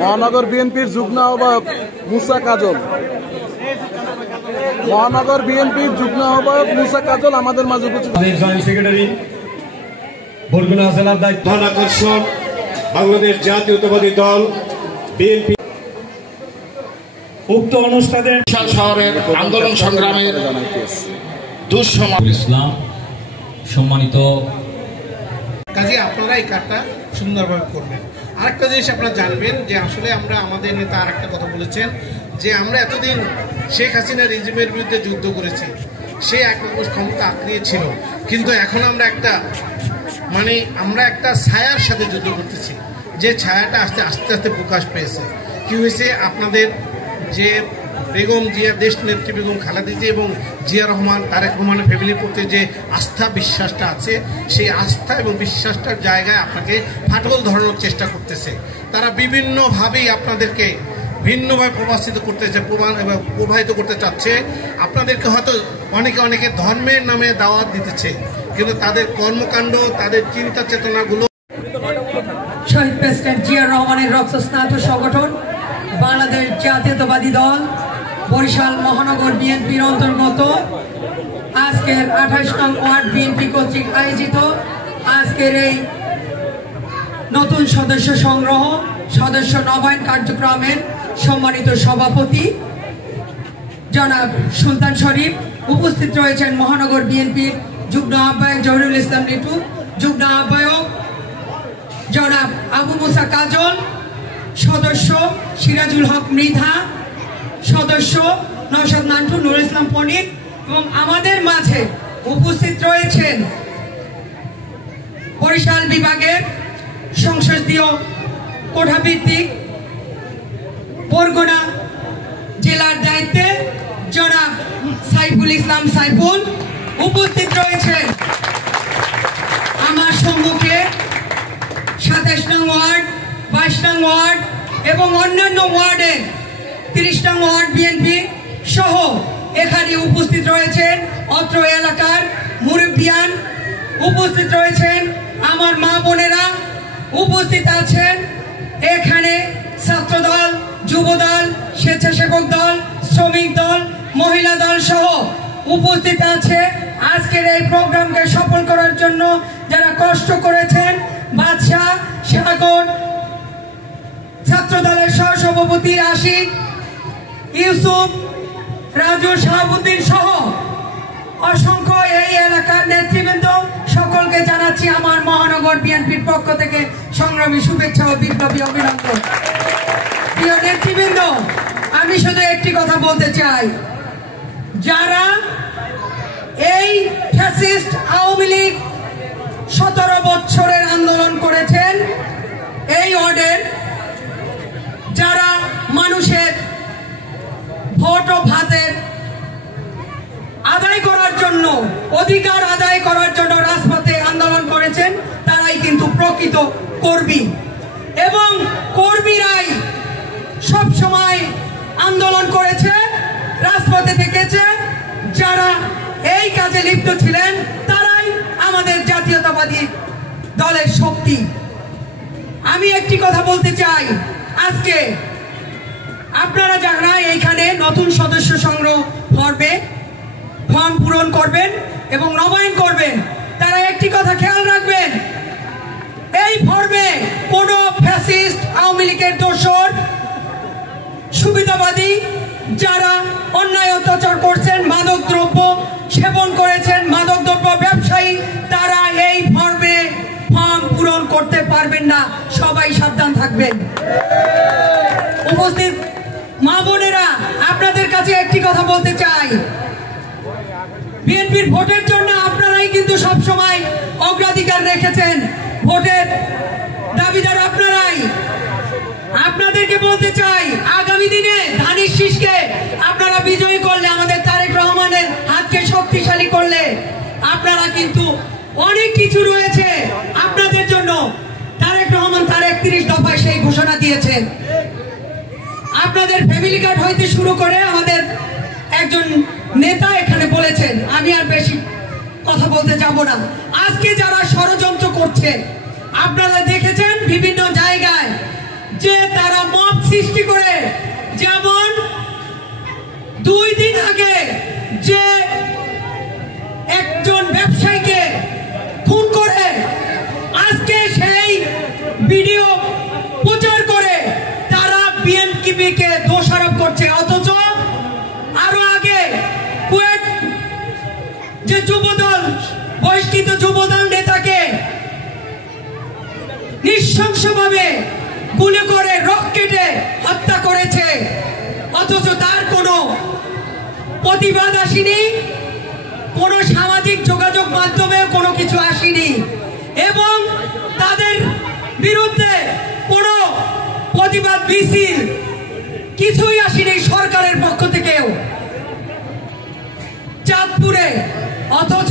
মহানগর বিএনপির যুগ্ম আহ্বায়ক মুসা কাজল। মহানগর বিএনপির যুগ্ম আহ্বায়ক মুসা কাজল আমাদের মাঝে উপস্থিত। জয়েন্ট সেক্রেটারি বরগুনা জেলার দায়িত্ব আকর্ষণ বাংলাদেশ জাতীয়তাবাদী দল বিএনপি উক্ত অনুষ্ঠানে শহরের আন্দোলন সংগ্রামের দুঃসময় ইসলাম সম্মানিত কাজে আপনারা এই কাজটা সুন্দরভাবে করবেন। আরেকটা জিনিস আপনারা জানবেন যে আসলে আমরা আমাদের নেতা আরেকটা কথা বলেছেন যে আমরা এতদিন শেখ হাসিনা রেজিমের বিরুদ্ধে যুদ্ধ করেছি, সে এক ক্ষমতা আঁকড়িয়ে ছিল, কিন্তু এখন আমরা একটা ছায়ার সাথে যুদ্ধ করতেছি, যে ছায়াটা আস্তে আস্তে প্রকাশ পেয়েছে। কি হয়েছে, আপনাদের যে বেগম জিয়া দেশ নেত্রী বেগম খালেদা জিয়া এবং জিয়া রহমান তারেক রহমানের ফ্যামিলির প্রতি যে আস্থা বিশ্বাসটা আছে, সেই আস্থা এবং বিশ্বাসটার জায়গায় আপনাকে ফাটল ধরানোর চেষ্টা করতেছে। তারা বিভিন্নভাবেই আপনাদেরকে ভিন্নভাবে প্রবাহিত করতে চাচ্ছে। আপনাদেরকে হয়তো অনেকে ধর্মের নামে দাওয়াত দিতেছে, কিন্তু তাদের কর্মকাণ্ড, তাদের চিন্তা চেতনাগুলো শহীদ প্রেসিডেন্ট জিয়া রহমানের রক্তস্নাত সংগঠন বাংলাদেশ জাতীয়তাবাদী দল বরিশাল মহানগর বিএনপির অন্তর্গত আজকের 28 নং ওয়ার্ড বিএনপি কর্তৃক আয়োজিত আজকের এই নতুন সদস্য সংগ্রহ সদস্য নবায়ন কার্যক্রমের সম্মানিত সভাপতি জনাব সুলতান শরীফ, উপস্থিত রয়েছেন মহানগর বিএনপির যুগ্ম আহ্বায়ক জহিরুল ইসলাম লিটু, যুগ্ম আহ্বায়ক জনাব আবু মুসা কাজল, সদস্য সিরাজুল হক মৃধা, সদস্য নওশাদ নান্টু, নুরুল ইসলাম পনিক এবং আমাদের মাঝে উপস্থিত রয়েছেন বরিশাল বিভাগের সংসদীয় কোঠাভিত্তিক বরগুনা জেলার দায়িত্বে জনাব সাইফুল ইসলাম সাইফুল, উপস্থিত রয়েছেন আমার সম্মুখে 27 নং ওয়ার্ড, 22 নং ওয়ার্ড এবং অন্যান্য ওয়ার্ডে 30 নং ওয়ার্ড বিএনপি সহ এখানে উপস্থিত রয়েছেন অত্র এলাকার মুরব্বিয়ান, উপস্থিত রয়েছেন আমার মা বোনেরা, উপস্থিত আছেন এখানে ছাত্রদল, যুবদল, স্বেচ্ছাসেবক দল, শ্রমিক দল, মহিলা দল সহ উপস্থিত আছে আজকের এই প্রোগ্রামকে সফল করার জন্য যারা কষ্ট করেছেন। বাদশাহ, সাগর, ছাত্র দলের সহসভাপতি আশিক, ইউসুফ, রাজু, শাহাবুদ্দিন সহ অসংখ্য এই এলাকার নেতৃবৃন্দ সকলকে জানাচ্ছি আমার মহানগর বিএনপির পক্ষ থেকে সংগ্রামী শুভেচ্ছা ও বিপ্লবী অভিনন্দন। প্রিয় নেতৃবৃন্দ, আমি শুধু একটি কথা বলতে চাই, যারা এই ফ্যাসিস্ট আওয়ামী লীগ 17 বছরের আন্দোলন করেছেন, এই ওয়ার্ডের যারা মানুষের ভোট ও ভাতের আদায় করার জন্য, অধিকার আদায় করার জন্য রাজপথে আন্দোলন করেছেন, তারাই কিন্তু প্রকৃত কর্মী এবং কর্মীরাই সব সময় আন্দোলন করেছে, রাজপথে থেকেছে। যারা এই কাজে লিপ্ত ছিলেন তারাই আমাদের জাতীয়তাবাদী দলের শক্তি। আমি একটি কথা বলতে চাই, আজকে আপনারা যারা এইখানে নতুন সদস্য সংগ্রহ ফর্ম পূরণ করবেন এবং নবায়ন করবেন, তারা একটি কথা খেয়াল রাখবেন, এই ফর্মে কোন ফ্যাসিস্ট আওয়ামী লীগের দোসর, সুবিধাবাদী যারা অন্যায় অত্যাচার করছেন, মাদক দ্রব্য সেবন করেছেন, মাদক দ্রব্য ব্যবসায়ী, তারা এই ফর্মে ফর্ম পূরণ করতে পারবেন না। সবাই সাবধান থাকবেন। উপস্থিত মা বোনেরা, আপনাদের কাছে একটি কথা বলতে চাই, বিএনপির ভোটের জন্য আপনারাই কিন্তু সবসময় অগ্রাধিকার রেখেছেন, ভোটের দাবিদার আপনারাই। আপনাদেরকে বলতে চাই, আগামী দিনে ধানের শীষকে আপনারা বিজয়ী করলে, আমাদের তারেক রহমানের হাতকে শক্তিশালী করলে, আপনারা কিন্তু অনেক কিছু রয়েছে আপনাদের জন্য। তারেক রহমান তার 31 দফায় সেই ঘোষণা দিয়েছেন। আপনাদের ফ্যামিলি কার্ড হইতে শুরু করে আমাদের একজন নেতা এখানে বলেছেন, আমি আর বেশি কথা বলতে যাব না। আজকে যারা ষড়যন্ত্র করছে, আপনারা দেখেছেন বিভিন্ন জায়গায় যে তারা মব সৃষ্টি করে, যেমন 2 দিন আগে যে একজন ব্যবসায়ীকে খুন করে আজকে সেই ভিডিও প্রচার করে তারা বিএনপিকে দোষারোপ করছে। অথচ আরো আগে কুয়েট যে যুবদল বহিষ্কৃত যুবদল নেতাকে নৃশংসভাবে গুলি করে রকেটে হত্যা করেছে, অথচ তার কোনো প্রতিবাদ আসেনি, কোনো সামাজিক যোগাযোগ মাধ্যমে কোনো কিছু আসেনি এবং তাদের বিরুদ্ধে কোনো প্রতিবাদ মিছিল কিছুই আসেনি সরকারের পক্ষ থেকেও চাঁদপুরে। অথচ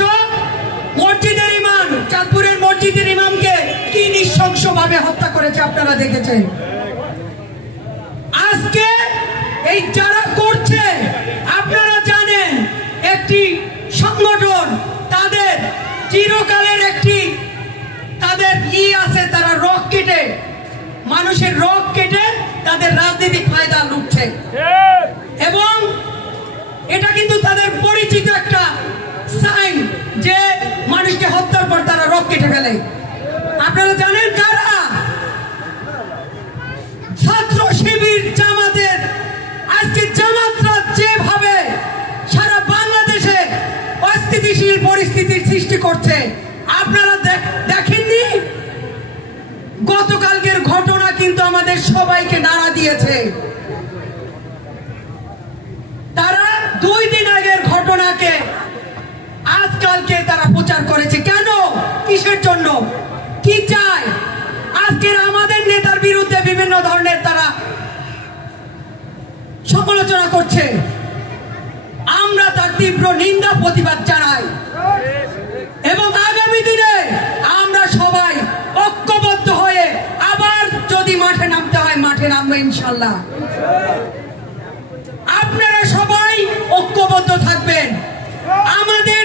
মসজিদের ইমাম, চাঁদপুরের মসজিদের ইমামকে কি নৃশংসভাবে হত্যা করেছে আপনারা দেখেছেন। আজকে এই যারা করছে আপনারা জানেন, একটি সংগঠন তাদের চিরকালের একটি তাদের আছে, তারা রক কেটে মানুষের রক কেটে তাদের রাজনৈতিক ফায়দা লুটছে এবং এটা কিন্তু তাদের পরিচিত একটা সাইন যে মানুষকে হত্যার পর তারা রক কেটে ফেলে। আপনারা জানেন কারা? ছাত্র শিবির জামাতের। আজকে জামাতরা যেভাবে সারা বাংলাদেশে অস্থিতিশীল পরিস্থিতির সৃষ্টি করছে আপনারা দেখেননি? গতকালকের ঘটনা কিন্তু আমাদের সবাইকে নাড়া দিয়েছে। তারা 2 দিন আগের ঘটনাকে আজকালকে তারা প্রচার করেছে। কেন? কিসের জন্য? কি চায়? আজকের আমাদের নেতার বিরুদ্ধে বিভিন্ন ধরনের তারা সমালোচনা করছে, আমরা তার তীব্র নিন্দা প্রতিবাদ জানাই এবং আগামী দিনে আমরা সবাই ঐক্যবদ্ধ হয়ে আবার যদি মাঠে নামতে হয় মাঠে নামবো ইনশাল্লাহ। আপনারা সবাই ঐক্যবদ্ধ থাকবেন। আমাদের